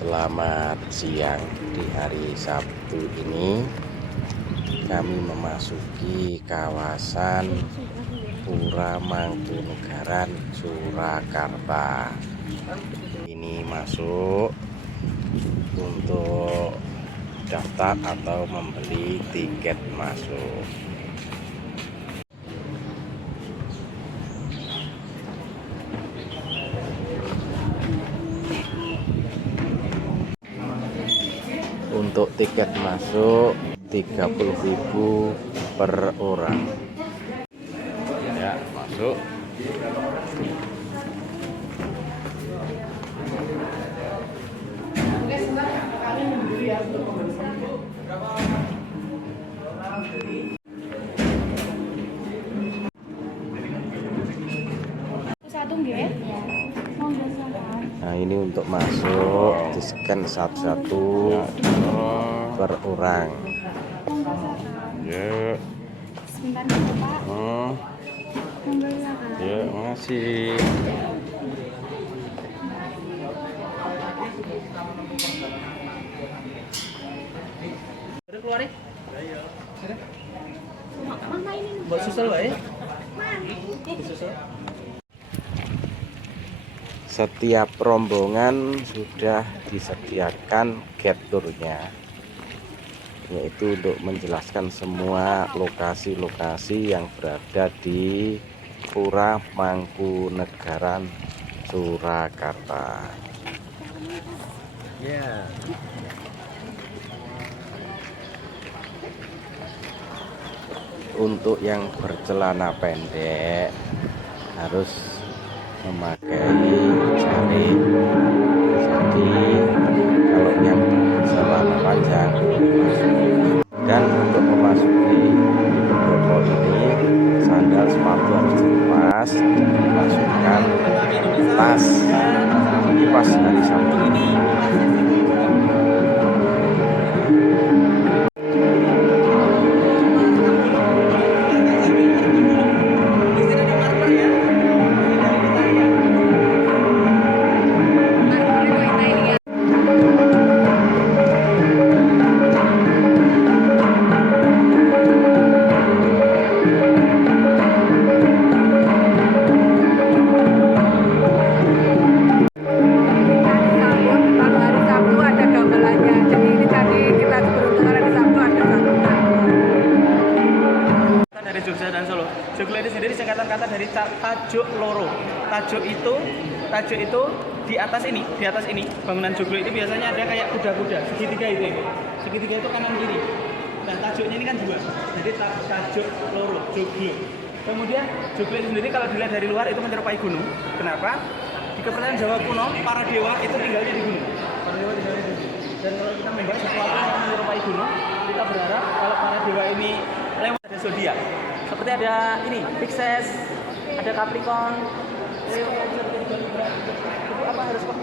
Selamat siang. Di hari Sabtu ini kami memasuki kawasan Pura Mangkunegaran, Surakarta. Ini masuk untuk daftar atau membeli tiket masuk. Untuk tiket masuk 30.000 per orang. Ya, masuk. Nah, ini untuk masuk di-scan satu-satu per orang. Ya. Sebentar dulu, Pak. Ya, makasih. Udah keluar ya? Mana ini? Buat susul wae. Susul. Setiap rombongan sudah disediakan gate tour-nya, yaitu untuk menjelaskan semua lokasi-lokasi yang berada di Pura Mangkunegaran, Surakarta. Ya. Untuk yang bercelana pendek harus memakai jaring. Jadi kalau yang bercelana panjang, dan untuk memasuki pendopo ini sandal sepatu harus dilepas, dimasukkan tas. Ini pas hari Sabtu ini. Dari Jogja dan Solo. Joglo itu sendiri singkatan kata dari tajuk loro. Tajuk itu di atas ini bangunan Joglo itu biasanya ada kayak kuda-kuda segitiga itu. Segitiga itu kanan kiri. Nah, tajuknya ini kan dua. Jadi tajuk loro, Joglo. Kemudian Joglo itu sendiri kalau dilihat dari luar itu menyerupai gunung. Kenapa? Di kepercayaan Jawa kuno, para dewa itu tinggalnya di gunung. Para dewa tinggalnya di gunung. Dan kalau kita membahas sesuatu yang menyerupai gunung, kita berharap kalau para dewa ini lewat ada zodiak. Seperti ada ini, Pisces, ada Capricorn. Itu apa harus kok?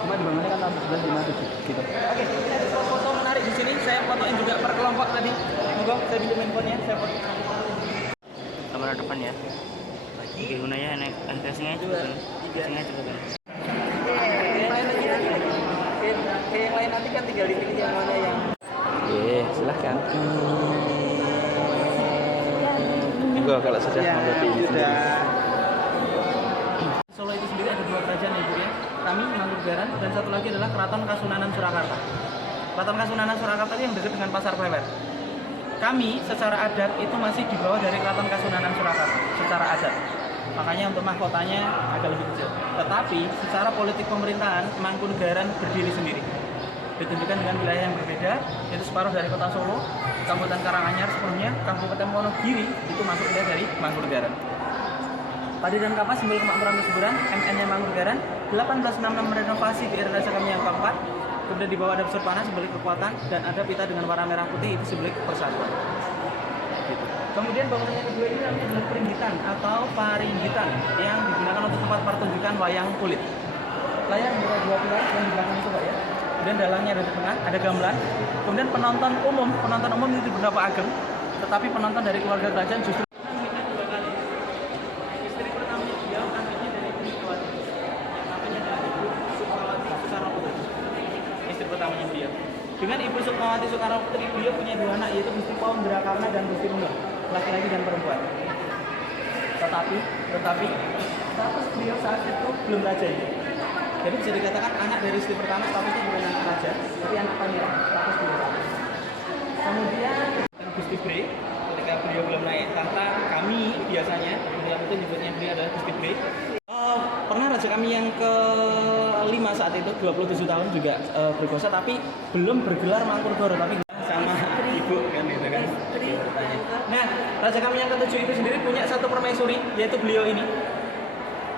Cuma dibangunnya kan tahun 1957 gitu. Oke, ada foto menarik di sini. Saya fotoin juga per kelompok tadi. Monggo, saya pinjam handphonenya, saya foto. Kamera depan ya. Oke, gunanya naik NTS-nya juga kan. NTS-nya juga kan. Kayak yang lain nanti kan tinggal dipilih yang mana yang. Oke, silahkan. Monggo kalau sudah mengerti. Solo itu sendiri ada dua kerajaan ya, Bu ya. Kami Mangkunegaran dan satu lagi adalah Keraton Kasunanan Surakarta. Keraton Kasunanan Surakarta ini yang dekat dengan Pasar Klewer. Kami secara adat itu masih di bawah dari Keraton Kasunanan Surakarta secara adat. Makanya untuk mahkotanya agak lebih kecil. Tetapi secara politik pemerintahan Mangkunegaran berdiri sendiri. Ditunjukkan dengan wilayah yang berbeda, yaitu separuh dari kota Solo, Kabupaten Karanganyar sebelumnya, Kabupaten Wonogiri itu masuk wilayah dari Mangkunegaran. Padi dan kapas simbol kemakmuran kesuburan, MN-nya Mangkunegaran. 1866 merenovasi di era raja kami yang keempat. Kemudian di bawah ada busur panah simbolik kekuatan dan ada pita dengan warna merah putih itu simbolik persatuan. Kemudian bangunan yang kedua ini namanya adalah peringgitan atau paringgitan yang digunakan untuk tempat pertunjukan wayang kulit. Layar berupa dua pilar yang di belakang itu Pak ya. Kemudian dalangnya ada di tengah, ada gamelan. Kemudian penonton umum itu beberapa ageng, tetapi penonton dari keluarga kerajaan justru istri pertamanya dia anaknya dari Kunikawati, anaknya dari Ibu Dengan Ibu Sukmawati Soekarno Putri, beliau punya 2 anak, yaitu Gusti Paundrakarna dan Gusti Munur, laki-laki dan perempuan. Tetapi status beliau saat itu belum raja. Jadi bisa dikatakan anak dari istri pertama statusnya bukan anak raja, tapi anak pangeran, status beliau. Kemudian Gusti Bre, ketika beliau belum naik tahta, kami biasanya dalam itu nyebutnya beliau adalah Gusti Bre. Pernah raja kami yang ke-5 saat itu 27 tahun juga berkuasa, tapi belum bergelar Mangkunegara, tapi sama ibu kan gitu kan. Nah, raja kami yang ke-7 itu sendiri punya 1 permaisuri, yaitu beliau ini,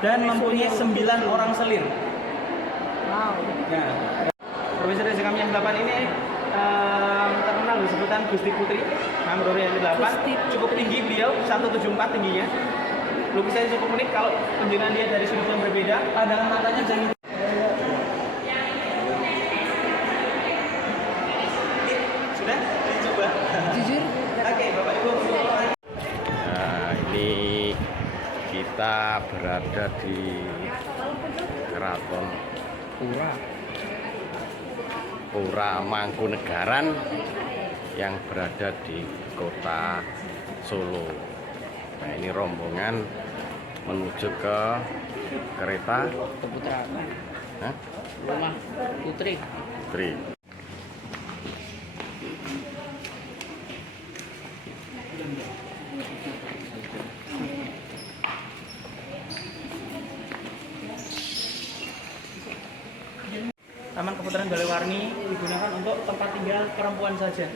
dan mempunyai 9 orang selir. Wow. Nah, permaisuri raja kami yang ke-8 ini terkenal disebutan Gusti Putri, nomor yang ke-8, cukup tinggi beliau, 174 tingginya. Lukisannya cukup unik, kalau penjenengan lihat dari sudut yang berbeda, pandangan matanya jangan sudah dicoba. Jujur. Oke, Bapak Ibu. Nah, ini kita berada di Keraton Pura Mangkunegaran yang berada di kota Solo. Nah, ini rombongan menuju ke kereta Keputraan. Hah? Rumah Putri. Putri. Taman Keputaran Balewarni digunakan untuk tempat tinggal perempuan saja.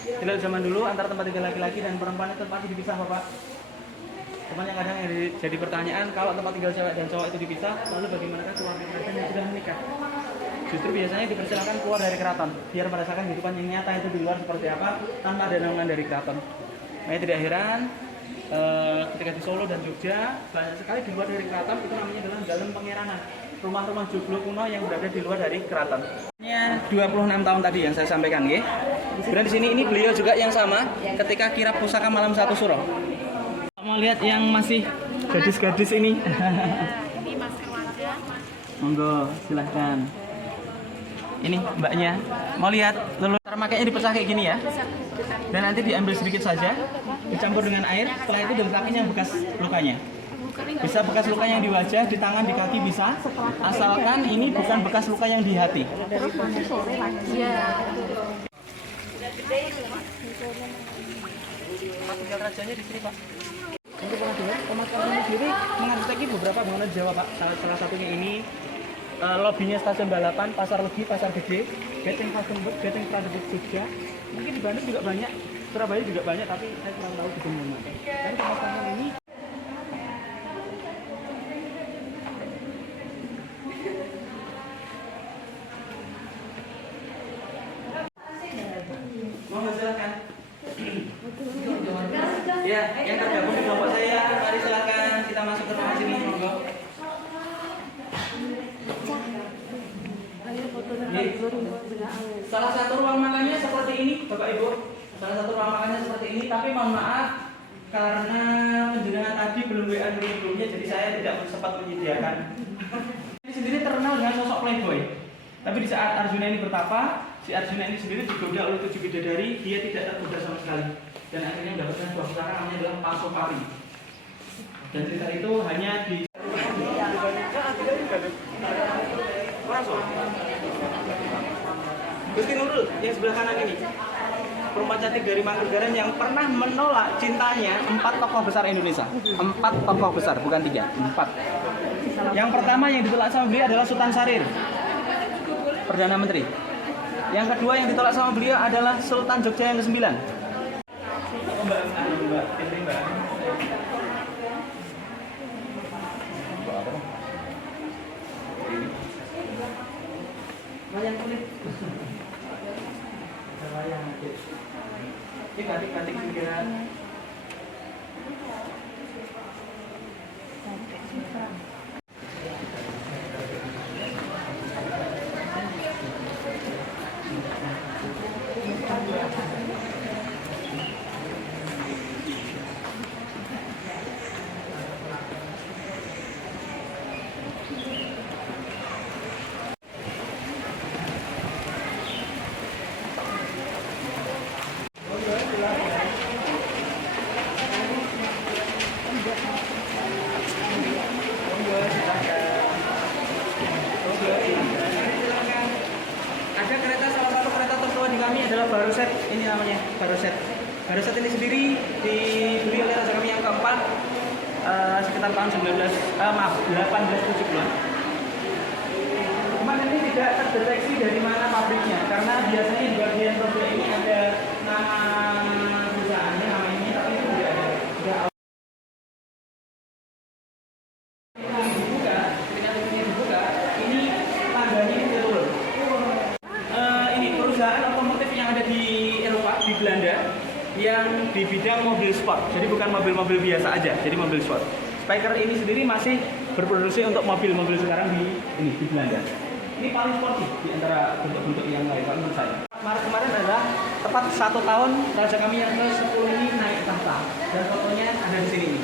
Tidak zaman dulu antara tempat tinggal laki-laki dan perempuan itu pasti dipisah, Bapak. Cuman yang kadang jadi pertanyaan, kalau tempat tinggal cewek dan cowok itu dipisah, lalu bagaimanakah keluarga kerajaan yang sudah menikah? Justru biasanya dipersilakan keluar dari keraton, biar merasakan kehidupan yang nyata itu di luar seperti apa, tanpa ada naungan dari keraton. Makanya tidak heran ketika di Solo dan Jogja, banyak sekali di luar dari keraton itu namanya adalah dalam pengeranan. Rumah-rumah joglo kuno yang berada di luar dari keraton. Ini 26 tahun tadi yang saya sampaikan, nggih. Kemudian di sini ini beliau juga yang sama ketika kirap pusaka malam 1 suro. Mau lihat yang masih gadis-gadis ini? Ini masker wajah. Monggo, silahkan. Ini mbaknya. Mau lihat? Lalu cara makainya dipecah kayak gini ya. Dan nanti diambil sedikit saja, dicampur dengan air. Setelah itu diletakin yang bekas lukanya. Bisa bekas luka yang di wajah, di tangan, di kaki bisa. Asalkan ini bukan bekas luka yang di hati. Tempat tinggal rajanya di sini, Pak. Untuk pernah dengar, pemakaman sendiri mengarsitektur beberapa bangunan Jawa, Pak. Salah satunya ini lobinya stasiun balapan, Pasar Legi, Pasar Gede, Geteng Pagember, Geteng Pradebut Jogja. Mungkin di Bandung juga banyak, Surabaya juga banyak, tapi saya kurang tahu di mana. Dan pemakaman ini mau silakan. Ya, yang tergabung di kelompok saya, mari silakan kita masuk ke ruangan sini, monggo. Salah satu ruang makannya seperti ini, Bapak Ibu. Salah satu ruang makannya seperti ini, tapi mohon maaf karena penjenengan tadi belum WA sebelumnya, jadi saya tidak sempat menyediakan. Ini sendiri terkenal dengan sosok playboy. Tapi di saat Arjuna ini bertapa, si Arjuna ini sendiri digoda oleh 7 bidadari, dia tidak tergoda sama sekali. Dan akhirnya mendapatkan sebuah pusaka namanya adalah Pasopari. Dan cerita itu hanya di Gusti Nurul yang sebelah kanan ini, perempuan cantik dari Mangkunegaran yang pernah menolak cintanya 4 tokoh besar Indonesia. 4 tokoh besar, bukan 3, 4. Yang pertama yang ditolak sama beliau adalah Sultan Syahrir, Perdana Menteri. Yang kedua yang ditolak sama beliau adalah Sultan Jogja yang ke-9. Wayang kulit. Wayang kulit. Ini batik-batik pinggiran. Barongsai ini sendiri dibeli oleh raja kami yang keempat sekitar tahun 1870-an. Cuman ini tidak terdeteksi dari mana pabriknya, karena biasanya di bagian robek ini ada nama perusahaannya, nama ini, tapi itu tidak ada. Dibuka, ketika pintunya dibuka, ini tangganya ini turun. Ini perusahaan otomotif yang ada di Eropa, di Belanda, yang di bidang mobil sport. Jadi bukan mobil-mobil biasa aja, jadi mobil sport. Spyker ini sendiri masih berproduksi untuk mobil-mobil sekarang di Belanda. Ini paling sportif di antara bentuk-bentuk yang lain, kalau menurut saya. Maret kemarin adalah tepat 1 tahun raja kami yang ke-10 ini naik tahta, dan fotonya ada di sini.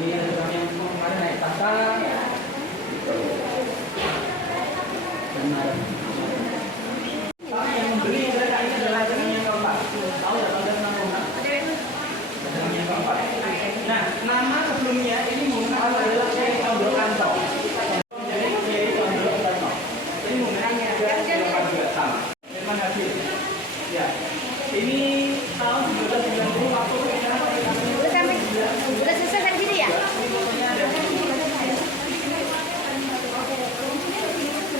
Ini raja kami yang kemarin naik tahta. Dan Maret. Yang membeli kereta ini adalah raja kami yang keempat. Tahu ya, tahun 1966. Raja kami yang keempat. Nah, nama sebelumnya ini mungkin adalah Kiai Condro Kanto. Ya, ini tahun 1990 waktu Udah selesai kan gini ya?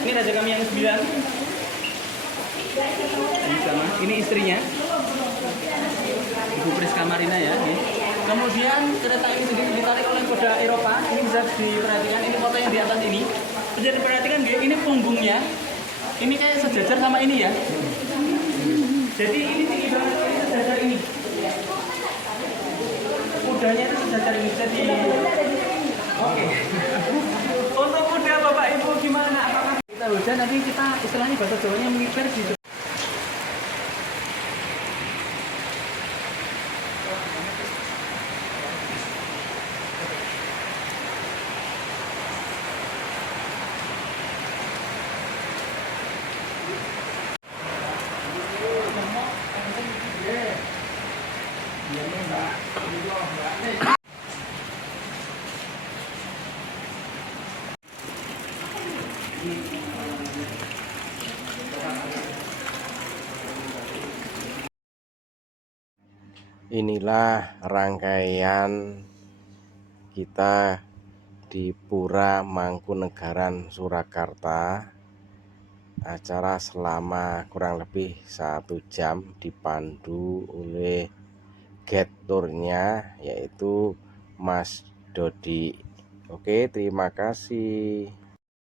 ini raja kami yang 9. Ini sama, ini istrinya, Ibu Priska Marina ya. Ini. Kemudian kereta ini sendiri ditarik oleh kuda Eropa. Ini bisa diperhatikan, ini foto yang di atas ini. Bisa diperhatikan ini punggungnya, ini kayak sejajar sama ini ya. Jadi ini tinggi banget, ini sejajar ini. Kudanya itu sejajar ini. Jadi, oke. Untuk kuda Bapak Ibu gimana? Apakah kita hujan nanti kita istilahnya bahasa Jawanya mengipir gitu. Inilah rangkaian kita di Pura Mangkunegaran Surakarta. Acara selama kurang lebih 1 jam dipandu oleh guide tournya yaitu Mas Dodi. Oke, terima kasih.